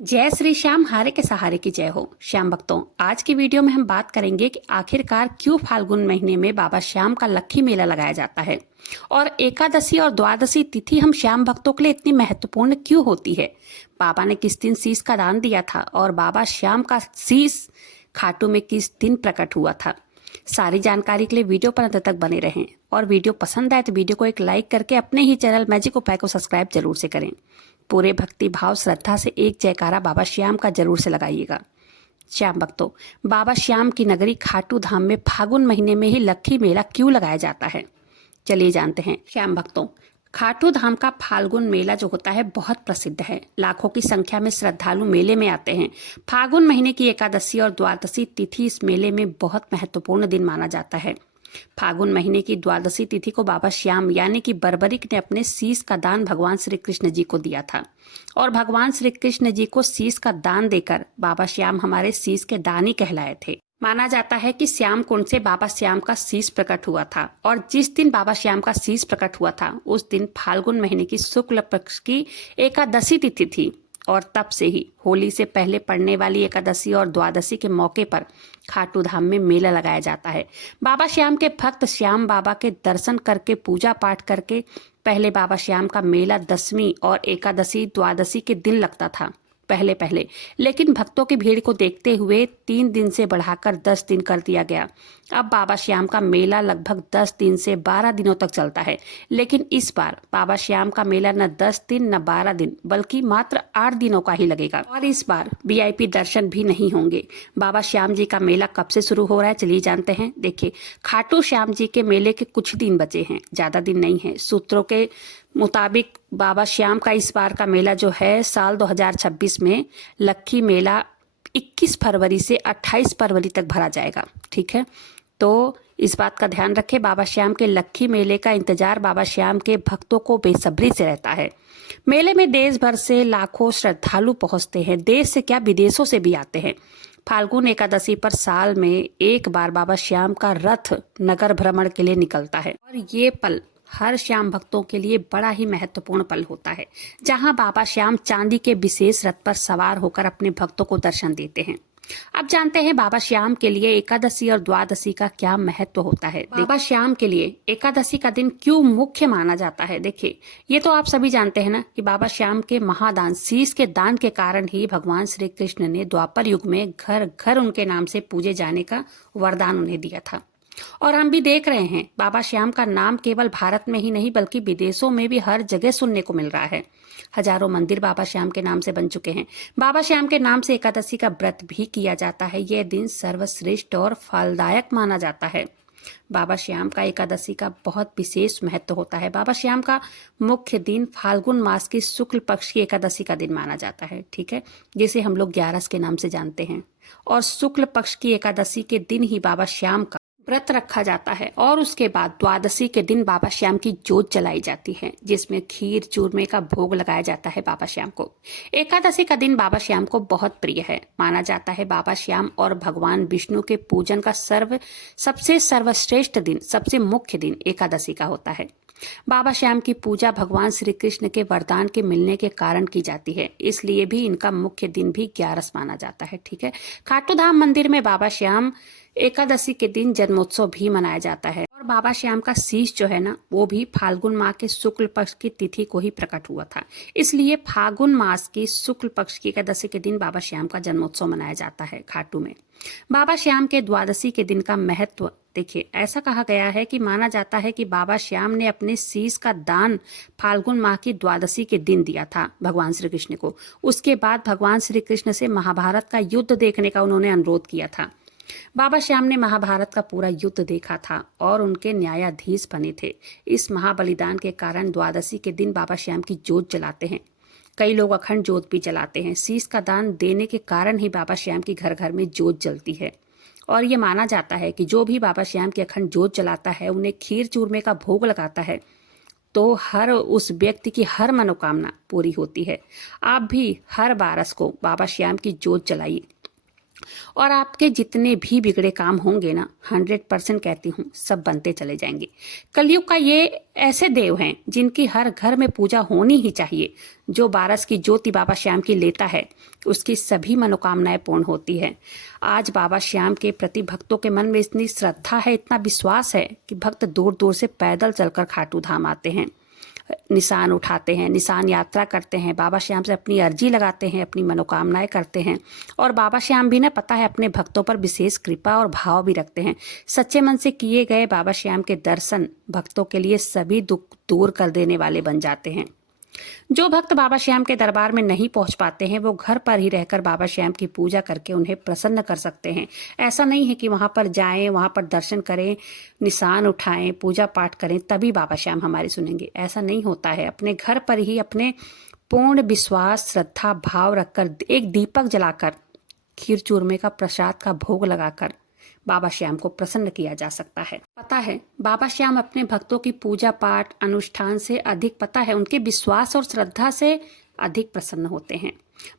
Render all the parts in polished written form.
जय श्री श्याम, हारे के सहारे की जय हो। श्याम भक्तों, आज की वीडियो में हम बात करेंगे कि आखिरकार क्यों फाल्गुन महीने में बाबा श्याम का लक्खी मेला लगाया जाता है और एकादशी और द्वादशी तिथि हम श्याम भक्तों के लिए इतनी महत्वपूर्ण क्यों होती है। बाबा ने किस दिन शीश का दान दिया था और बाबा श्याम का शीश खाटू में किस दिन प्रकट हुआ था। सारी जानकारी के लिए वीडियो पर अंत तक बने रहें और वीडियो पसंद आए तो वीडियो को एक लाइक करके अपने ही चैनल मैजिक उपाय को सब्सक्राइब जरूर से करें। पूरे भक्ति भाव श्रद्धा से एक जयकारा बाबा श्याम का जरूर से लगाइएगा। श्याम भक्तों, बाबा श्याम की नगरी खाटू धाम में फागुन महीने में ही लक्खी मेला क्यों लगाया जाता है, चलिए जानते हैं। श्याम भक्तों, खाटू धाम का फाल्गुन मेला जो होता है बहुत प्रसिद्ध है। लाखों की संख्या में श्रद्धालु मेले में आते हैं। फागुन महीने की एकादशी और द्वादशी तिथि इस मेले में बहुत महत्वपूर्ण दिन माना जाता है। फागुन महीने की द्वादशी तिथि को बाबा श्याम यानी कि बर्बरिक ने अपने शीश का दान भगवान श्री कृष्ण जी को दिया था और भगवान श्री कृष्ण जी को शीश का दान देकर बाबा श्याम हमारे शीश के दानी कहलाए थे। माना जाता है कि श्याम कुंड से बाबा श्याम का शीश प्रकट हुआ था और जिस दिन बाबा श्याम का शीश प्रकट हुआ था उस दिन फाल्गुन महीने की शुक्ल पक्ष की एकादशी तिथि थी और तब से ही होली से पहले पड़ने वाली एकादशी और द्वादशी के मौके पर खाटू धाम में मेला लगाया जाता है। बाबा श्याम के भक्त श्याम बाबा के दर्शन करके पूजा पाठ करके पहले बाबा श्याम का मेला दसवीं और एकादशी द्वादशी के दिन लगता था पहले, लेकिन भक्तों की भीड़ को देखते हुए 3 दिन से बढ़ाकर 10 दिन कर दिया गया। अब बाबा श्याम का मेला लगभग 10 दिन से 12 दिनों तक चलता है, लेकिन इस बार बाबा श्याम का मेला न 10 दिन न 12 दिन बल्कि मात्र 8 दिनों का ही लगेगा और इस बार वीआईपी दर्शन भी नहीं होंगे। बाबा श्याम जी का मेला कब से शुरू हो रहा है, चलिए जानते हैं। देखिए, खाटू श्याम जी के मेले के कुछ दिन बचे हैं, ज्यादा दिन नहीं है। सूत्रों के मुताबिक बाबा श्याम का इस बार का मेला जो है साल 2026 में लक्खी मेला 21 फरवरी से 28 फरवरी तक भरा जाएगा। ठीक है, तो इस बात का ध्यान रखें। बाबा श्याम के लक्खी मेले का इंतजार बाबा श्याम के भक्तों को बेसब्री से रहता है। मेले में देश भर से लाखों श्रद्धालु पहुंचते हैं, देश से क्या विदेशों से भी आते हैं। फाल्गुन एकादशी पर साल में एक बार बाबा श्याम का रथ नगर भ्रमण के लिए निकलता है और ये पल हर श्याम भक्तों के लिए बड़ा ही महत्वपूर्ण पल होता है, जहां बाबा श्याम चांदी के विशेष रथ पर सवार होकर अपने भक्तों को दर्शन देते हैं। अब जानते हैं बाबा श्याम के लिए एकादशी और द्वादशी का क्या महत्व होता है। बाबा श्याम के लिए एकादशी का दिन क्यों मुख्य माना जाता है। देखिए, ये तो आप सभी जानते हैं ना कि बाबा श्याम के महादान शीश के दान के कारण ही भगवान श्री कृष्ण ने द्वापर युग में घर घर उनके नाम से पूजे जाने का वरदान उन्हें दिया था। और हम भी देख रहे हैं बाबा श्याम का नाम केवल भारत में ही नहीं बल्कि विदेशों में भी हर जगह सुनने को मिल रहा है। हजारों मंदिर बाबा श्याम के नाम से बन चुके हैं। बाबा श्याम के नाम से एकादशी का व्रत भी किया जाता है। यह दिन सर्वश्रेष्ठ और फलदायक माना जाता है। बाबा श्याम का एकादशी का बहुत विशेष महत्व होता है। बाबा श्याम का मुख्य दिन फाल्गुन मास की शुक्ल पक्ष की एकादशी का दिन माना जाता है। ठीक है, जिसे हम लोग 11 के नाम से जानते हैं और शुक्ल पक्ष की एकादशी के दिन ही बाबा श्याम का व्रत रखा जाता है और उसके बाद द्वादशी के दिन बाबा श्याम की जोत जलाई जाती है, जिसमें खीर चूरमे का भोग लगाया जाता है बाबा श्याम को। एकादशी का दिन बाबा श्याम को बहुत प्रिय है। माना जाता है बाबा श्याम और भगवान विष्णु के पूजन का सबसे सर्वश्रेष्ठ दिन, सबसे मुख्य दिन एकादशी का होता है। बाबा श्याम की पूजा भगवान श्री कृष्ण के वरदान के मिलने के कारण की जाती है, इसलिए भी इनका मुख्य दिन भी 11 माना जाता है। ठीक है, खाटू धाम मंदिर में बाबा श्याम एकादशी के दिन जन्मोत्सव भी मनाया जाता है और बाबा श्याम का शीश जो है ना वो भी फाल्गुन माह के शुक्ल पक्ष की तिथि को ही प्रकट हुआ था, इसलिए फाल्गुन मास की शुक्ल पक्ष की एकादशी के दिन बाबा श्याम का जन्मोत्सव मनाया जाता है खाटू में। बाबा श्याम के द्वादशी के दिन का महत्व देखिए, ऐसा कहा गया है कि माना जाता है कि बाबा श्याम ने अपने शीश का दान फाल्गुन माह की द्वादशी के दिन दिया था भगवान श्री कृष्ण को। उसके बाद भगवान श्री कृष्ण से महाभारत का युद्ध देखने का उन्होंने अनुरोध किया था। बाबा श्याम ने महाभारत का पूरा युद्ध देखा था और उनके न्यायाधीश बने थे। इस महाबलिदान के कारण द्वादशी के दिन बाबा श्याम की जोत जलाते हैं। कई लोग अखंड जोत भी जलाते हैं। शीश का दान देने के कारण ही बाबा श्याम की घर घर में जोत जलती है और ये माना जाता है कि जो भी बाबा श्याम की अखंड जोत जलाता है, उन्हें खीर चूरमे का भोग लगाता है, तो हर उस व्यक्ति की हर मनोकामना पूरी होती है। आप भी हर बारस को बाबा श्याम की जोत जलाइए और आपके जितने भी बिगड़े काम होंगे ना, 100% कहती हूँ सब बनते चले जाएंगे। कलयुग का ये ऐसे देव हैं जिनकी हर घर में पूजा होनी ही चाहिए। जो 12 की ज्योति बाबा श्याम की लेता है उसकी सभी मनोकामनाएं पूर्ण होती है। आज बाबा श्याम के प्रति भक्तों के मन में इतनी श्रद्धा है, इतना विश्वास है कि भक्त दूर दूर से पैदल चलकर खाटू धाम आते हैं, निशान उठाते हैं, निशान यात्रा करते हैं, बाबा श्याम से अपनी अर्जी लगाते हैं, अपनी मनोकामनाएं करते हैं। और बाबा श्याम भी ना पता है अपने भक्तों पर विशेष कृपा और भाव भी रखते हैं। सच्चे मन से किए गए बाबा श्याम के दर्शन भक्तों के लिए सभी दुख दूर कर देने वाले बन जाते हैं। जो भक्त बाबा श्याम के दरबार में नहीं पहुंच पाते हैं वो घर पर ही रहकर बाबा श्याम की पूजा करके उन्हें प्रसन्न कर सकते हैं। ऐसा नहीं है कि वहां पर जाएं, वहां पर दर्शन करें, निशान उठाएं, पूजा पाठ करें तभी बाबा श्याम हमारी सुनेंगे। ऐसा नहीं होता है। अपने घर पर ही अपने पूर्ण विश्वास, श्रद्धा, भाव रखकर, एक दीपक जलाकर, खीर चूरमे का प्रसाद का भोग लगाकर बाबा श्याम को प्रसन्न किया जा सकता है। पता है बाबा श्याम अपने भक्तों की पूजा पाठ अनुष्ठान से अधिक, पता है उनके विश्वास और श्रद्धा से अधिक प्रसन्न होते हैं।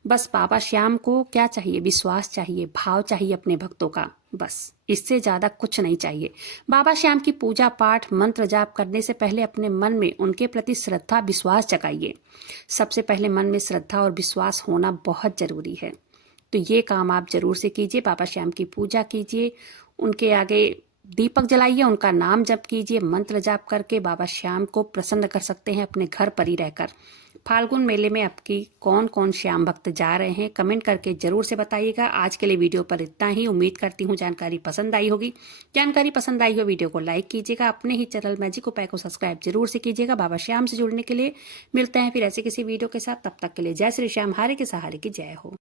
बस बाबा श्याम को क्या चाहिए? विश्वास चाहिए, भाव चाहिए अपने भक्तों का, बस इससे ज्यादा कुछ नहीं चाहिए। बाबा श्याम की पूजा पाठ मंत्र जाप करने से पहले अपने मन में उनके प्रति श्रद्धा विश्वास जगाइए। सबसे पहले मन में श्रद्धा और विश्वास होना बहुत जरूरी है। तो ये काम आप जरूर से कीजिए। बाबा श्याम की पूजा कीजिए, उनके आगे दीपक जलाइए, उनका नाम जप कीजिए, मंत्र जाप करके बाबा श्याम को प्रसन्न कर सकते हैं अपने घर पर ही रहकर। फाल्गुन मेले में आपकी कौन कौन श्याम भक्त जा रहे हैं कमेंट करके जरूर से बताइएगा। आज के लिए वीडियो पर इतना ही। उम्मीद करती हूँ जानकारी पसंद आई होगी। जानकारी पसंद आई हो वीडियो को लाइक कीजिएगा, अपने ही चैनल मैजिक उपाय को सब्सक्राइब जरूर से कीजिएगा। बाबा श्याम से जुड़ने के लिए मिलते हैं फिर ऐसे किसी वीडियो के साथ। तब तक के लिए जय श्री श्याम, हारे के सहारे की जय हो।